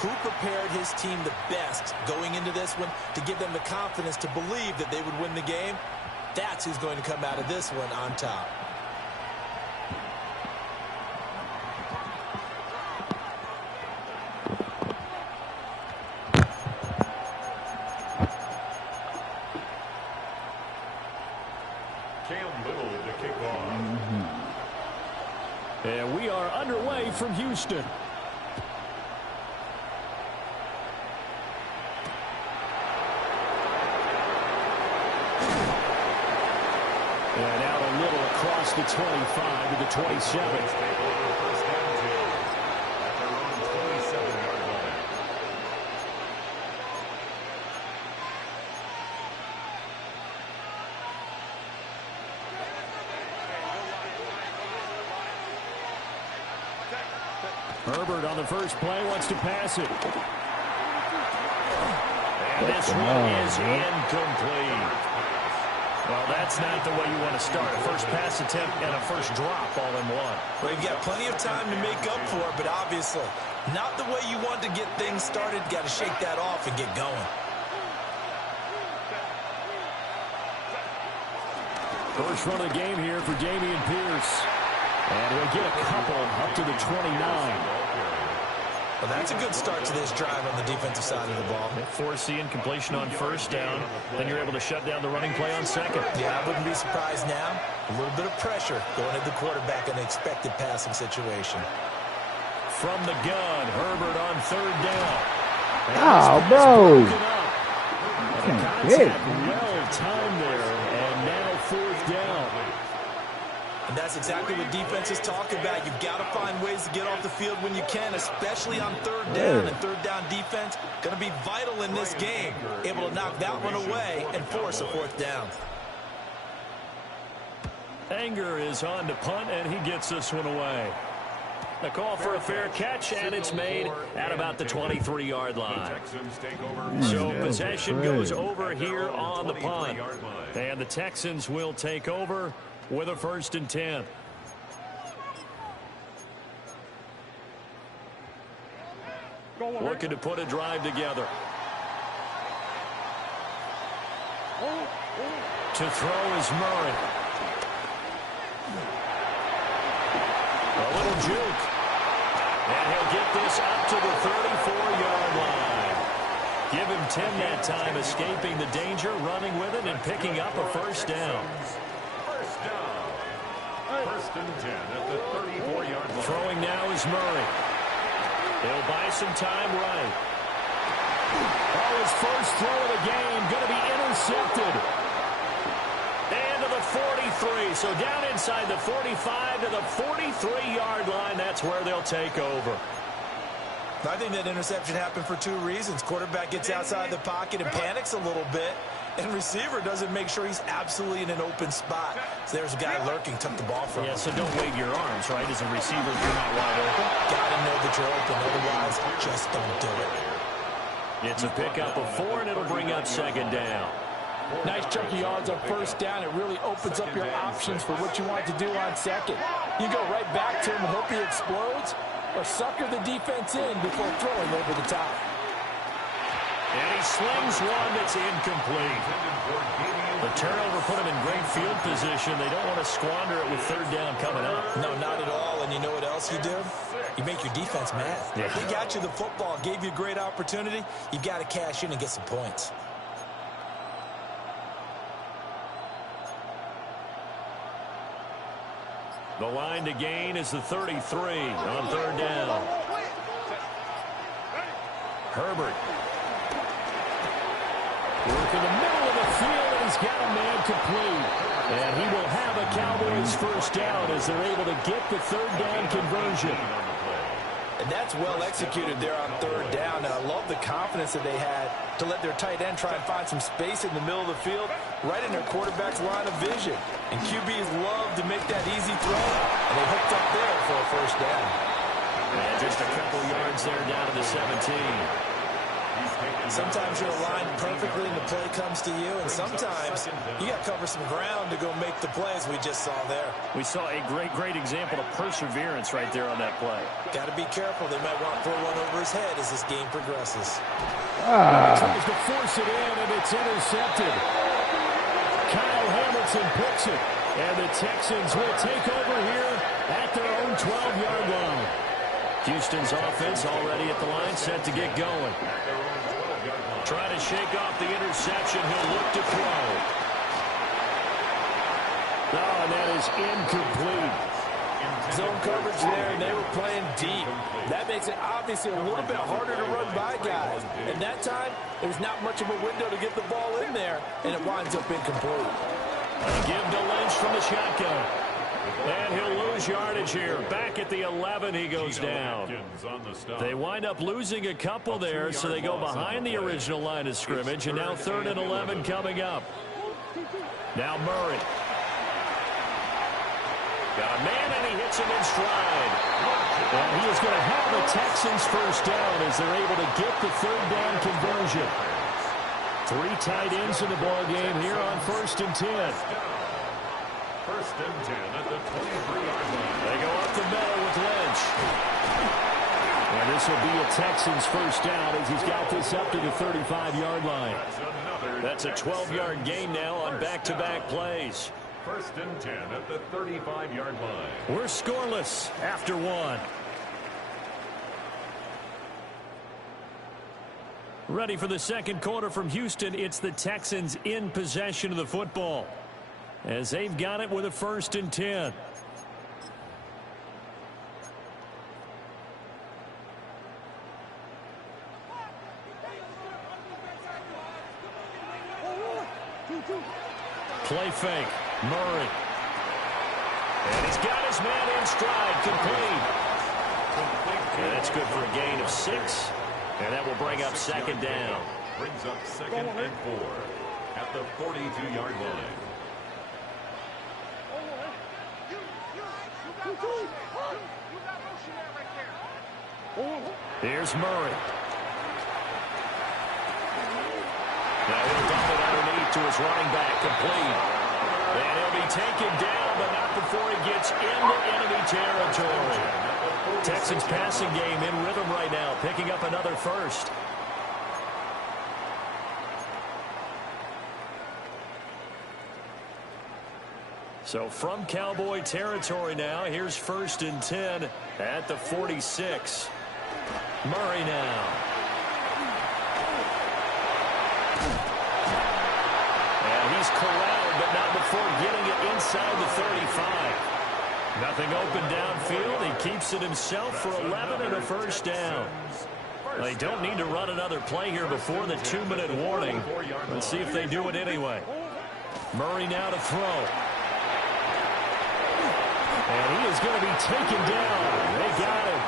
who prepared his team the best going into this one to give them the confidence to believe that they would win the game. That's who's going to come out of this one on top. And we are underway from Houston. And out a little across the 25 to the 27. Herbert on the first play wants to pass it. And this one is incomplete. Well, that's not the way you want to start. A first pass attempt and a first drop all in one. Well, you've got plenty of time to make up for it, but obviously not the way you want to get things started. Got to shake that off and get going. First run of the game here for Dameon Pierce. And we'll get a couple up to the 29. Well, that's a good start to this drive on the defensive side of the ball. Forcing completion on first down. Then you're able to shut down the running play on second. Yeah, I wouldn't be surprised now. A little bit of pressure going at the quarterback in an expected passing situation. From the gun, Herbert on third down. Oh, bro. Contact well timed there, and now fourth down. And that's exactly what defenses talk about. You've got to find ways to get off the field when you can, especially on third down. And third down defense going to be vital in this game. Able to knock that one away and force a fourth down. Anger is on to punt, and he gets this one away. The call for a fair catch, and it's made at about the 23-yard line. So possession goes over here on the punt. And the Texans will take over with a 1st and 10. Looking to put a drive together. To throw is Murray. A little juke. And he'll get this up to the 34-yard line. Give him 10 that time, escaping the danger, running with it, and picking up a first down. First and 10 at the 34-yard line. Throwing now is Murray. He'll buy some time right. Oh, his first throw of the game going to be intercepted. And to the 43. So down inside the 45 to the 43-yard line. That's where they'll take over. I think that interception happened for two reasons. Quarterback gets outside the pocket and panics a little bit. And receiver doesn't make sure he's absolutely in an open spot. So there's a guy lurking, took the ball from him. Yeah, so don't wave your arms, right, as a receiver if you're not wide open. Got to know that you're open. Otherwise, just don't do it. It's a pickup of 4, and it'll bring up 2nd down. Nice chunky yards on first down. It really opens up your options for what you want to do on second. You go right back to him and hope he explodes, or sucker the defense in before throwing over the top. And he slings one that's incomplete. The turnover put him in great field position. They don't want to squander it with third down coming up. No, not at all. And you know what else you do? You make your defense mad. Yeah. He got you the football, gave you a great opportunity. You've got to cash in and get some points. The line to gain is the 33 on third down. Herbert. Work in the middle of the field, and he's got a man complete. And he will have a Cowboys first down as they're able to get the third down conversion. And that's well executed there on third down. And I love the confidence that they had to let their tight end try and find some space in the middle of the field, right in their quarterback's line of vision. And QBs love to make that easy throw, and they hooked up there for a first down. And just a couple yards there down to the 17. Sometimes you're aligned perfectly and the play comes to you, and sometimes you got to cover some ground to go make the plays we just saw there. We saw a great example of perseverance right there on that play. Got to be careful. They might want to throw one over his head as this game progresses. Tries to force it in, and it's intercepted. Kyle Hamilton picks it, and the Texans will take over here at their own 12-yard line. Houston's offense already at the line, set to get going. Trying to shake off the interception. He'll look to throw. Oh, and that is incomplete. Zone coverage there, and they were playing deep. That makes it obviously a little bit harder to run by guys. And that time, there's not much of a window to get the ball in there, and it winds up incomplete. Give to Lynch from the shotgun. And he'll lose yardage here. Back at the 11, he goes down. They wind up losing a couple there, so they go behind the original line of scrimmage, and now 3rd and 11 coming up. Now Murray. Got a man, and he hits him in stride. And he is going to have the Texans first down as they're able to get the 3rd down conversion. 3 tight ends in the ball game here on 1st and 10. 1st and 10 at the 23-yard line. They go up the middle with Lynch. And this will be a Texans first down as he's got this up to the 35-yard line. That's a 12-yard gain now on back-to-back plays. 1st and 10 at the 35-yard line. We're scoreless after 1. Ready for the second quarter from Houston. It's the Texans in possession of the football, as they've got it with a 1st and 10. Play fake. Murray. And he's got his man in stride. Complete. And that's good for a gain of 6. And that will bring up 2nd down. Brings up 2nd and 4 at the 42-yard line. Here's Murray. Now he'll dump it underneath to his running back, complete. And he'll be taken down, but not before he gets into enemy territory. Texans passing game in rhythm right now, picking up another 1st. So from Cowboy territory now, here's 1st and 10 at the 46. Murray now. And he's corralled, but not before getting it inside the 35. Nothing open downfield. He keeps it himself for 11 and a 1st down. They don't need to run another play here before the 2-minute warning. Let's see if they do it anyway. Murray now to throw. And he is going to be taken down. They got him.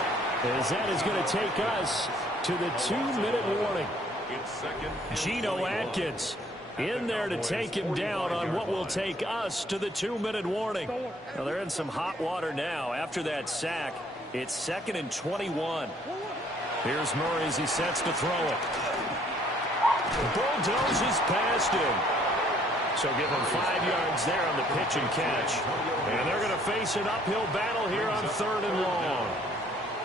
As that is going to take us to the 2-minute warning. Geno Atkins in there to take him down on what will take us to the 2-minute warning. Well, they're in some hot water now after that sack. It's 2nd and 21. Here's Murray as he sets to throw it. Bulldozes past him. So give him 5 yards there on the pitch and catch. And they're going to face an uphill battle here on 3rd and long.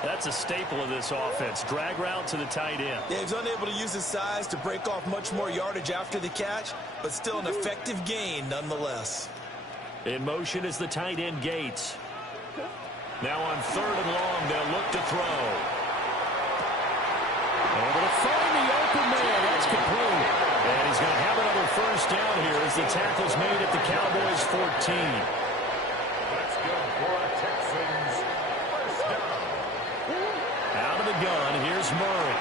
That's a staple of this offense. Drag route to the tight end. Yeah, he's unable to use his size to break off much more yardage after the catch, but still an effective gain nonetheless. In motion is the tight end Gates. Now on 3rd and long, they'll look to throw. Able to find the open man. That's complete. And he's going to have another 1st down here as the tackle's made at the Cowboys 14. That's good for a Texans 1st down. Out of the gun, here's Murray.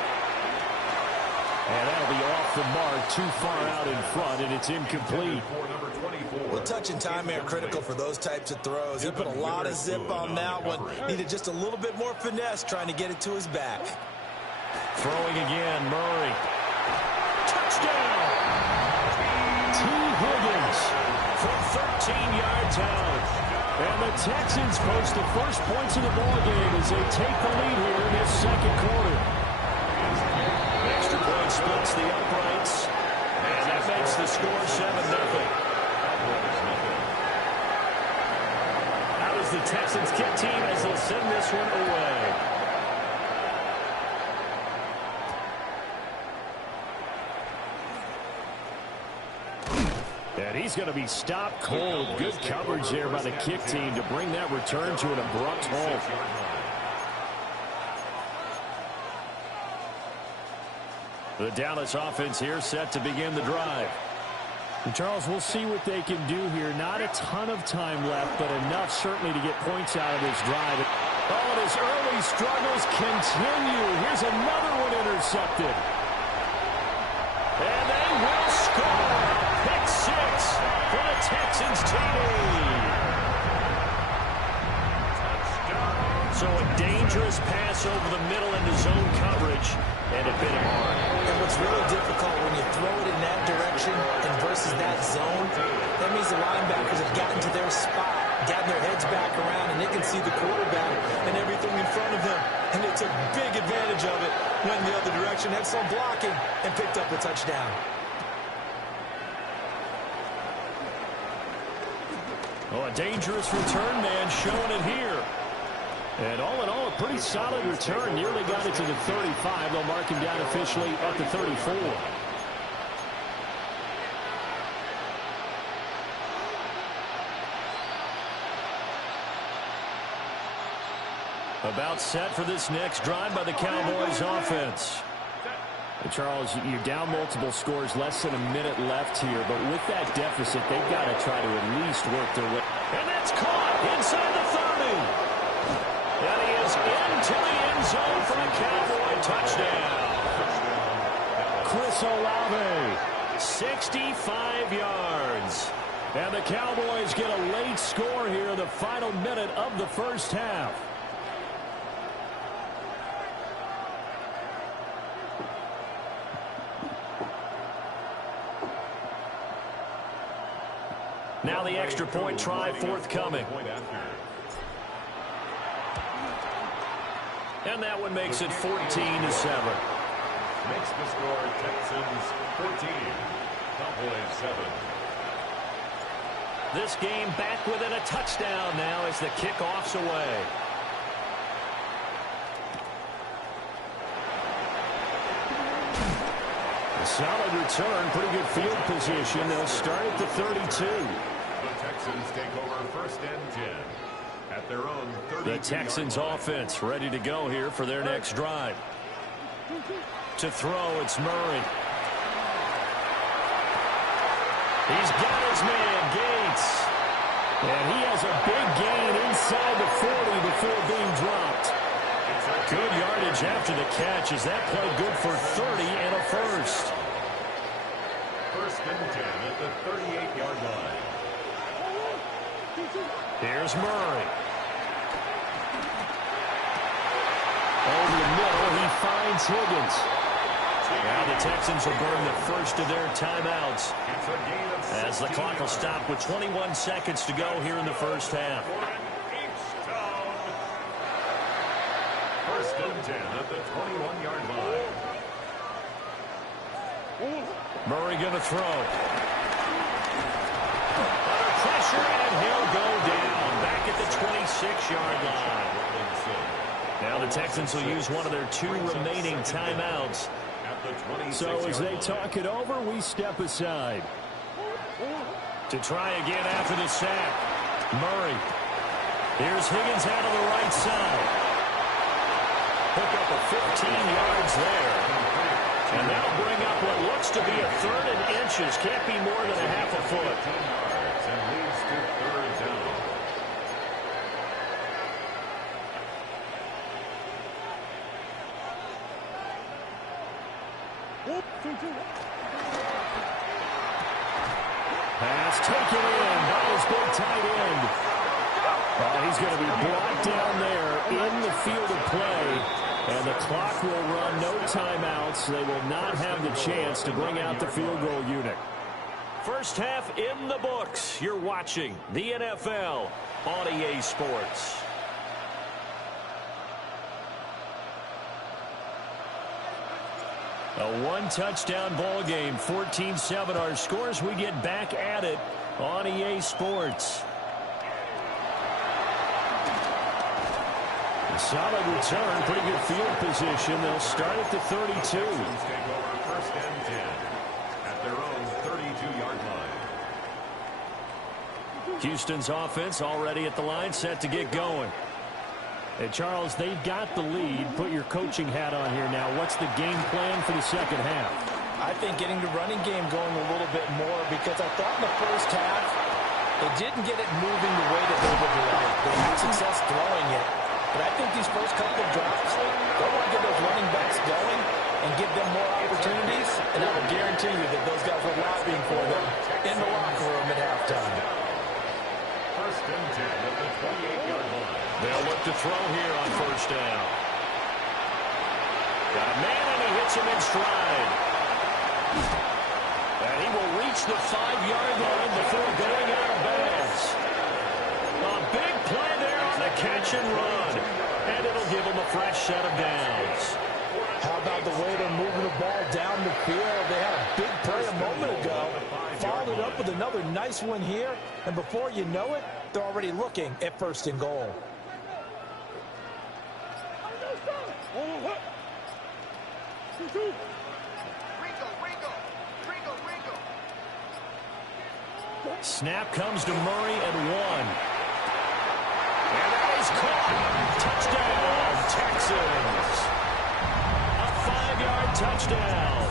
And that'll be off the mark, too far out in front, and it's incomplete. Well, touch and time are critical for those types of throws. He put a lot of zip on that one. Needed just a little bit more finesse trying to get it to his back. Throwing again, Murray. Touchdown! T. Higgins from 13 yards out. And the Texans post the first points of the ballgame as they take the lead here in this second quarter. Extra points splits the uprights. And that makes the score 7-0. Out is the Texans kick team as they'll send this one away. And he's going to be stopped cold. Good coverage there by the kick team to bring that return to an abrupt halt. The Dallas offense here set to begin the drive. And Charles, we'll see what they can do here. Not a ton of time left, but enough certainly to get points out of this drive. Oh, and his early struggles continue. Here's another one intercepted. And they will score. Pick six for the Texans team. So a dangerous pass over the middle into zone coverage, and it bit him hard. And what's really difficult when you throw it in that direction and versus that zone, that means the linebackers have gotten to their spot, gotten their heads back around, and they can see the quarterback and everything in front of them. And they took big advantage of it, went in the other direction, had some blocking, and picked up a touchdown. Oh, a dangerous return man showing it here. And all in all, a pretty solid return. Nearly got it to the 35. They'll mark him down officially at the 34. About set for this next drive by the Cowboys offense. And Charles, you're down multiple scores, less than a minute left here. But with that deficit, they've got to try to at least work their way. And that's caught inside the 30. And he is into the end zone for a Cowboy touchdown. Chris Olave, 65 yards. And the Cowboys get a late score here in the final minute of the first half. Now the extra point try forthcoming. And that one makes it 14-7. Makes the score Texans 14, Cowboys 7. This game back within a touchdown now as the kickoff's away. A solid return, pretty good field position. They'll start at the 32. The Texans take over first and 10. At their own 30. The Texans offense ready to go here for their next drive. To throw, it's Murray. He's got his man, Gates. And he has a big gain inside the 40 before being dropped. Good yardage after the catch. Is that play good for 30 and a first? First and 10 at the 38-yard line. Here's Murray. Over the middle, he finds Higgins. Now the Texans will burn the first of their timeouts as the clock will stop with 21 seconds to go here in the first half. First and 10 at the 21-yard line. Murray going to throw. Under pressure, and he'll go down back at the 26-yard line. Now the Texans will use one of their two remaining timeouts. So as they talk it over, we step aside. To try again after the sack. Murray. Here's Higgins out of the right side. Pick up a 15 yards there. And that'll bring up what looks to be a third and inches. Can't be more than a half a foot. And leads to third down. Pass taken in by his big tight end. He's going to be brought down there in the field of play. And the clock will run, no timeouts. They will not have the chance to bring out the field goal unit. First half in the books. You're watching the NFL on EA Sports. A one-touchdown ball game, 14-7 our scores. We get back at it on EA Sports. A solid return, pretty good field position. They'll start at the 32. Take over 1st and 10 at their own 32-yard line. Houston's offense already at the line, set to get going. And Charles, they've got the lead. Put your coaching hat on here now. What's the game plan for the second half? I think getting the running game going a little bit more, because I thought in the first half they didn't get it moving the way that they would like. They had success throwing it. But I think these first couple of drives, they want to get those running backs going and give them more opportunities. And I will guarantee you that those guys were lobbying for them in the locker room at halftime. 1st and 10 at the 28-yard line. They'll look to throw here on 1st down. Got a man, and he hits him in stride. And he will reach the 5-yard line before going out of bounds. A big play there on the catch and run. And it'll give him a fresh set of downs. How about the way they're moving the ball down the field? They had a big play a moment ago. Followed it up with another nice one here. And before you know it, they're already looking at 1st and goal. Snap comes to Murray at 1. And that is caught. Touchdown, Texans. A 5-yard touchdown.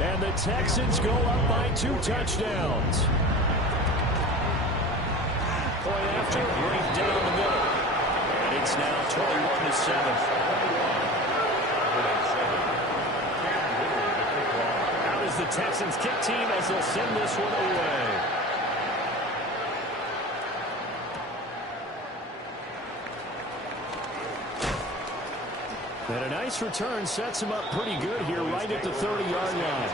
And the Texans go up by 2 touchdowns. Point after, right down the middle. And it's now 21-7. Out is the Texans kick team as they'll send this one away. And a nice return sets him up pretty good here right at the 30-yard line.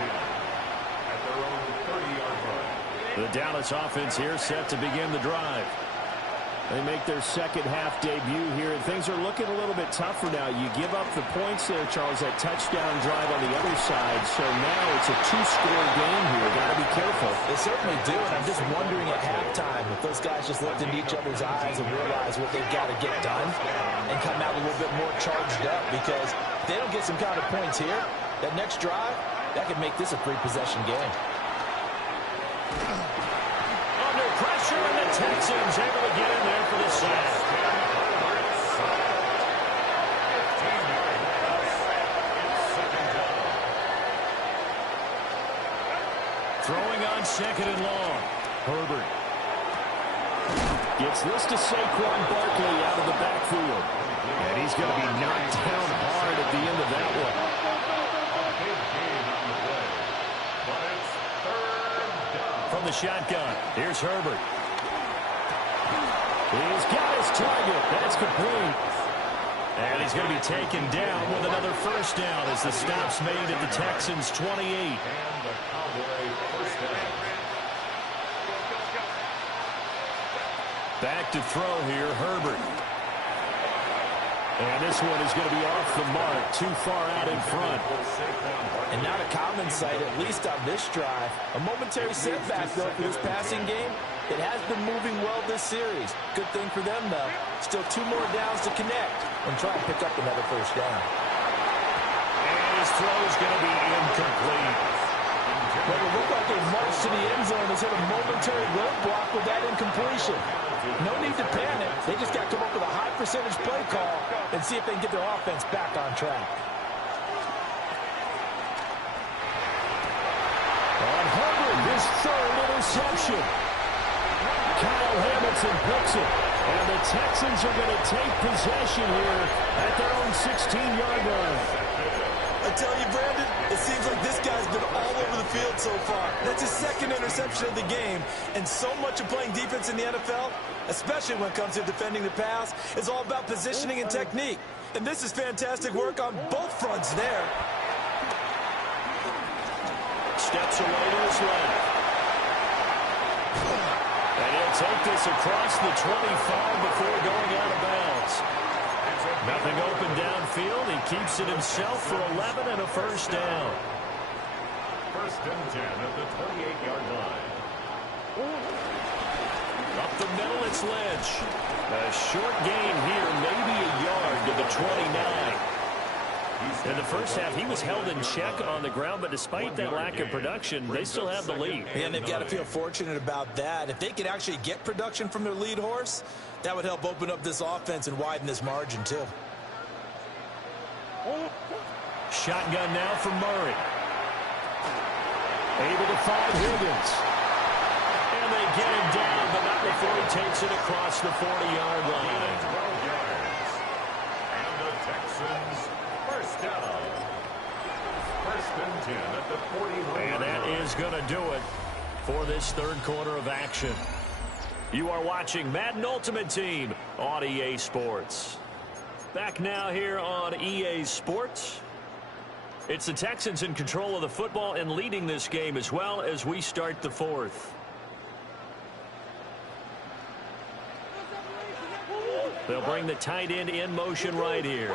The Dallas offense here set to begin the drive. They make their second half debut here, and things are looking a little bit tougher now. You give up the points there, Charles, that touchdown drive on the other side. So now it's a 2-score game here. Got to be careful. They certainly do, and I'm just wondering at halftime if those guys just looked into each other's eyes and realize what they've got to get done and come out a little bit more charged up, because if they don't get some kind of points here, that next drive, that could make this a 3-possession game. Under pressure, and the Texans able to get in there for the sack. Throwing on 2nd and long. Herbert gets this to Saquon Barkley out of the backfield. And he's going to be knocked down hard at the end of that one. From the shotgun, here's Herbert. He's got his target. That's complete. And he's going to be taken down with another 1st down as the stop's made at the Texans' 28. Back to throw here, Herbert. And this one is going to be off the mark, too far out in front. And not a common sight, at least on this drive. A momentary setback, though, for this passing game. It has been moving well this series. Good thing for them, though. Still 2 more downs to connect and try and pick up another 1st down. And his throw is going to be incomplete. Well, it looked like they marched to the end zone. Has hit a momentary roadblock with that incompletion. No need to panic. They just got to come up with a high percentage play call and see if they can get their offense back on track. On Herbert, his 3rd interception. Kyle Hamilton picks it. And the Texans are going to take possession here at their own 16-yard line. I tell you, Brandon, it seems like this guy's been all over the field so far. That's his 2nd interception of the game. And so much of playing defense in the NFL, especially when it comes to defending the pass, is all about positioning and technique. And this is fantastic work on both fronts there. Steps away to his left. And he'll take this across the 25 before going out of bounds. It's a Nothing open downfield. He keeps it himself for 11 and a first down. First and 10 at the 28-yard line. Up the middle, it's Lynch. A short gain here, maybe a yard to the 29. In the first half, he was held in check on the ground, but despite that lack of production, they still have the lead. And they've got to feel fortunate about that. If they could actually get production from their lead horse, that would help open up this offense and widen this margin, too. Shotgun now for Murray. Able to find Higgins. And they get him down, but not before he takes it across the 40-yard line. 12 yards. And the Texans first down. First and 10 at the 41. And that is going to do it for this third quarter of action. You are watching Madden Ultimate Team on EA Sports. Back now here on EA Sports. It's the Texans in control of the football and leading this game as well as we start the fourth. They'll bring the tight end in motion right here.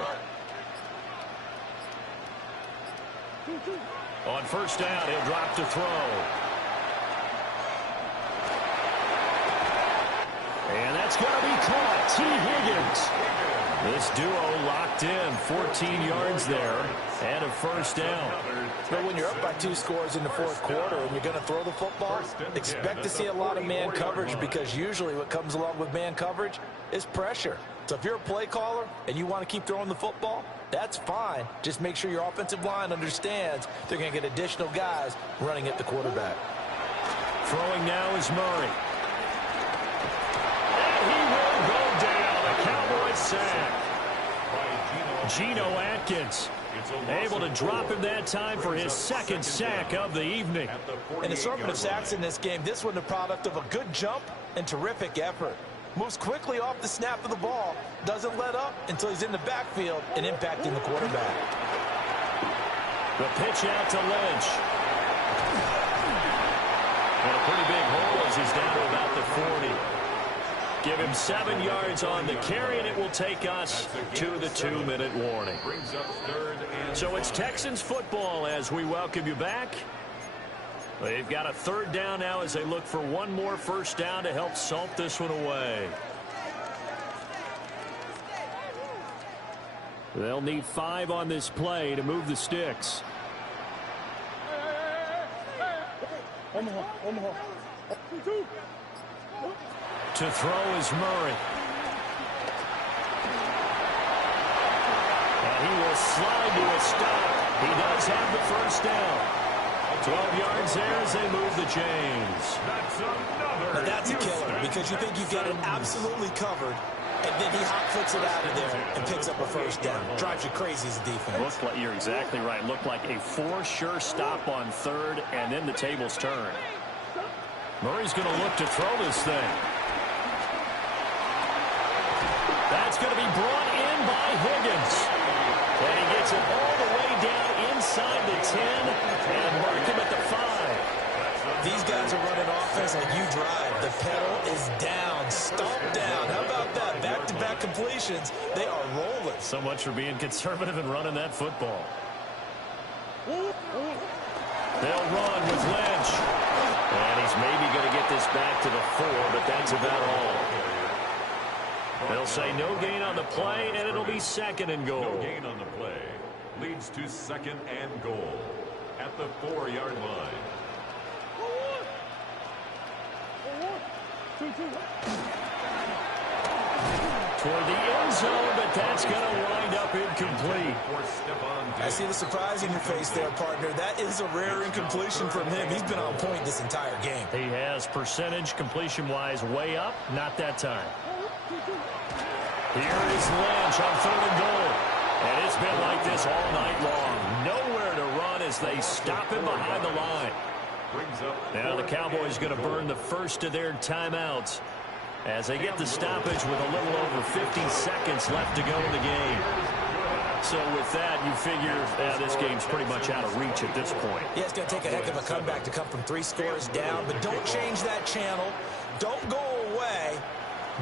On first down, he'll drop to throw. And that's going to be caught. T. Higgins. This duo locked in, 14 yards there, and a first down. But when you're up by 2 scores in the fourth quarter and you're going to throw the football, expect to see a lot of man coverage, because usually what comes along with man coverage is pressure. So if you're a play caller and you want to keep throwing the football, that's fine. Just make sure your offensive line understands they're going to get additional guys running at the quarterback. Throwing now is Murray. And he will go down. A Cowboy sack. Geno Atkins able to drop him that time for his second sack of the evening. An assortment of sacks in this game. This one the product of a good jump and terrific effort. Moves quickly off the snap of the ball. Doesn't let up until he's in the backfield and impacting the quarterback. The pitch out to Lynch. And a pretty big hole as he's down to about the 40. Give him 7 yards on the carry, and it will take us to the 2-minute warning. So it's Texans football as we welcome you back. They've got a third down now as they look for one more first down to help salt this one away. They'll need 5 on this play to move the sticks. To throw is Murray. And he will slide to a stop. He does have the first down. 12 yards there as they move the chains. Now that's a killer, because you think you've got it absolutely covered, and then he hot flicks it out of there and picks up a first down. Drives you crazy as a defense. Looked like, you're exactly right. Looked like a for-sure stop on third, and then the tables turn. Murray's going to look to throw this thing. That's going to be brought in by Higgins. And he gets it all the way down inside the 10 and mark him at the 5. These guys are running offense like you drive. The pedal is down, stomp down. How about that? Back-to-back completions. They are rolling. So much for being conservative and running that football. They'll run with Lynch. And he's maybe going to get this back to the 4, but that's about all. They'll say no gain on the play, and it'll be second and goal. No gain on the play. Leads to second and goal at the 4-yard line. Toward the end zone, but that's going to wind up incomplete. I see the surprise in your face there, partner. That is a rare incompletion from him. He's been on point this entire game. He has percentage completion-wise way up, not that time. Here is Lynch on third and goal. And it's been like this all night long. Nowhere to run as they stop him behind the line. Now the Cowboys going to burn the first of their timeouts as they get the stoppage with a little over 50 seconds left to go in the game. So with that, you figure this game's pretty much out of reach at this point. Yeah, it's going to take a heck of a comeback to come from 3 scores down, but don't change that channel. Don't go away.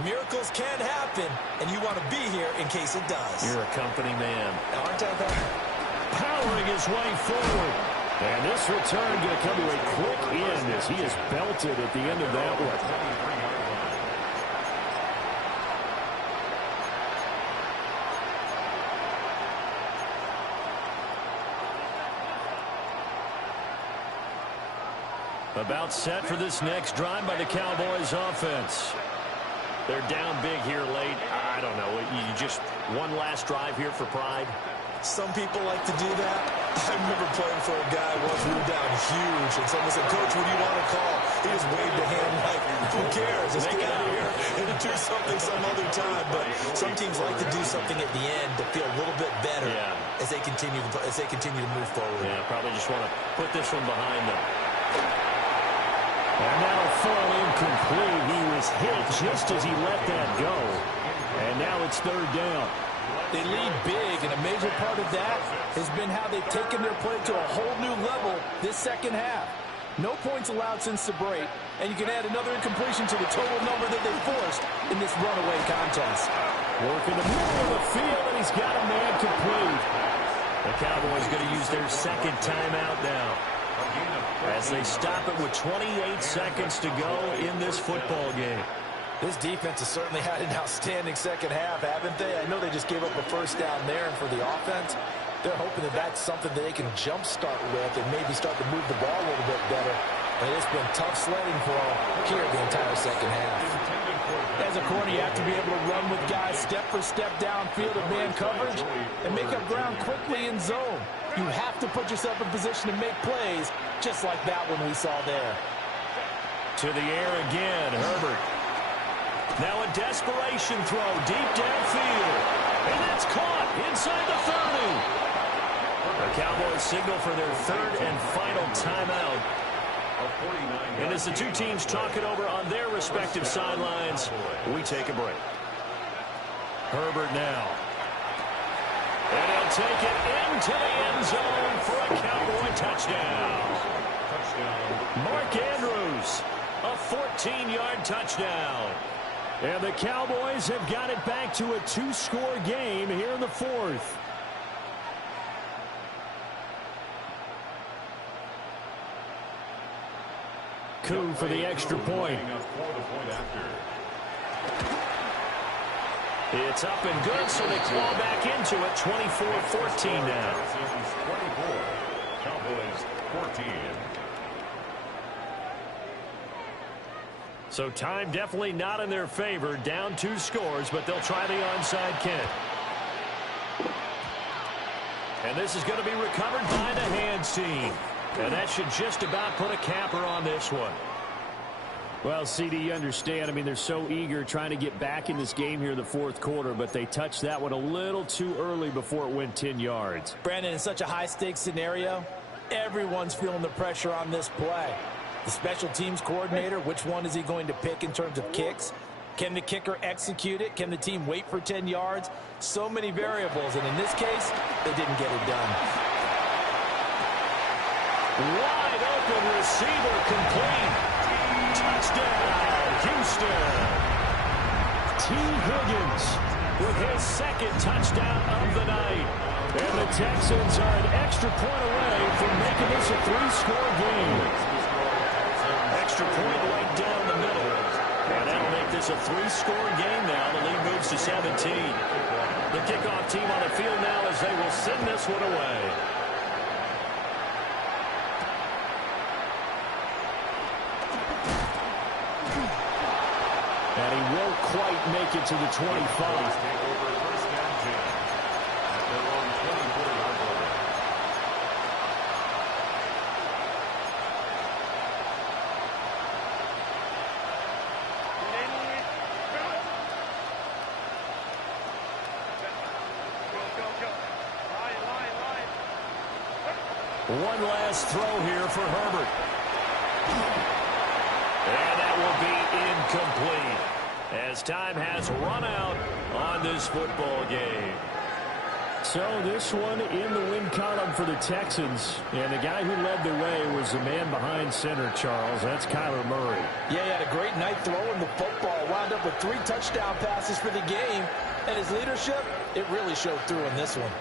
Miracles can happen, and you want to be here in case it does. You're a company man. Aren't I, though? Powering his way forward. And this return going to come to a quick end as he is belted at the end of that one. About set for this next drive by the Cowboys offense. They're down big here late. I don't know. You just one last drive here for pride. Some people like to do that. I remember playing for a guy once we were down huge, and someone said, "Coach, what do you want to call?" He just waved a hand like, "Who cares? Let's get out of here and do something some other time." But some teams like to do something at the end to feel a little bit better as they continue to move forward. Yeah, probably just want to put this one behind them. And that'll fall incomplete. He was hit just as he let that go. And now it's third down. They lead big, and a major part of that has been how they've taken their play to a whole new level this second half. No points allowed since the break, and you can add another incompletion to the total number that they forced in this runaway contest. Work in the middle of the field, and he's got a man complete. The Cowboys going to use their second timeout now, as they stop it with 28 seconds to go in this football game. This defense has certainly had an outstanding second half, haven't they? I know they just gave up a first down there, and for the offense, they're hoping that that's something that they can jumpstart with and maybe start to move the ball a little bit better. And it's been tough sledding for them here the entire second half. As a corner, you have to be able to run with guys step for step downfield in man coverage and make up ground quickly in zone. You have to put yourself in position to make plays, just like that one we saw there. To the air again, Herbert. Now a desperation throw deep downfield. And that's caught inside the 30. The Cowboys signal for their third and final timeout. And as the two teams talk it over on their respective sidelines, we take a break. Herbert now. And he'll take it into the end zone for a Cowboy touchdown. Mark Andrews, a 14-yard touchdown. And the Cowboys have got it back to a two-score game here in the fourth. Coup for the extra point. It's up and good, so they claw back into it. 24-14 now. 24, Cowboys 14. So time definitely not in their favor. Down 2 scores, but they'll try the onside kick. And this is going to be recovered by the hands team. And that should just about put a capper on this one. Well, CD, you understand. I mean, they're so eager trying to get back in this game here in the fourth quarter, but they touched that one a little too early before it went 10 yards. Brandon, in such a high-stakes scenario, everyone's feeling the pressure on this play. The special teams coordinator, which one is he going to pick in terms of kicks? Can the kicker execute it? Can the team wait for 10 yards? So many variables, and in this case, they didn't get it done. Wide open receiver complete. Touchdown, Houston. T. Higgins With his second touchdown of the night. And the Texans are an extra point away from making this a 3-score game. Extra point right down the middle. And that'll make this a 3-score game now. The lead moves to 17. The kickoff team on the field now as they will send this one away. And he won't quite make it to the 25. One last throw here for Herbert. And that will be incomplete as time has run out on this football game. So this one in the win column for the Texans. And the guy who led the way was the man behind center, Charles. That's Kyler Murray. Yeah, he had a great night throwing the football. Wound up with 3 touchdown passes for the game. And his leadership, it really showed through in this one.